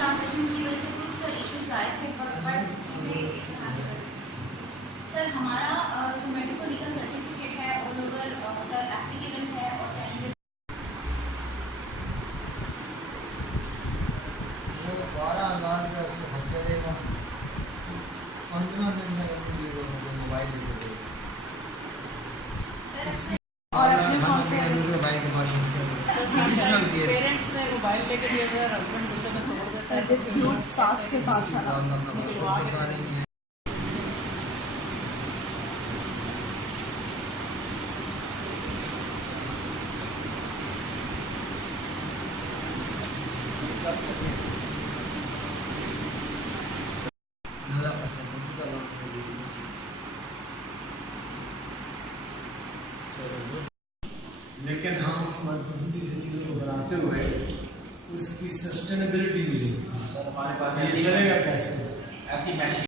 Transactions की वजह से कुछ इश्यूज आए थे, बट चीज़ें इस तरह से चल रही। सर हमारा जो मेडिकल लीगल सर्टिफिकेट है ऑल ओवर सर एप्लीकेबल है और चैलेंजेस सर अच्छा और अपने फोन से पेरेंट्स ने मोबाइल लेके दिया था, हस्बैंड गुस्से में तोड़ देता है। क्यूट सास के साथ था ना। निकलवा के लेकिन हम मजबूती से चीज़ों को बनाते हुए उसकी सस्टेनेबिलिटी भी हमारे पास चलेगा कैसे ऐसी मैचिंग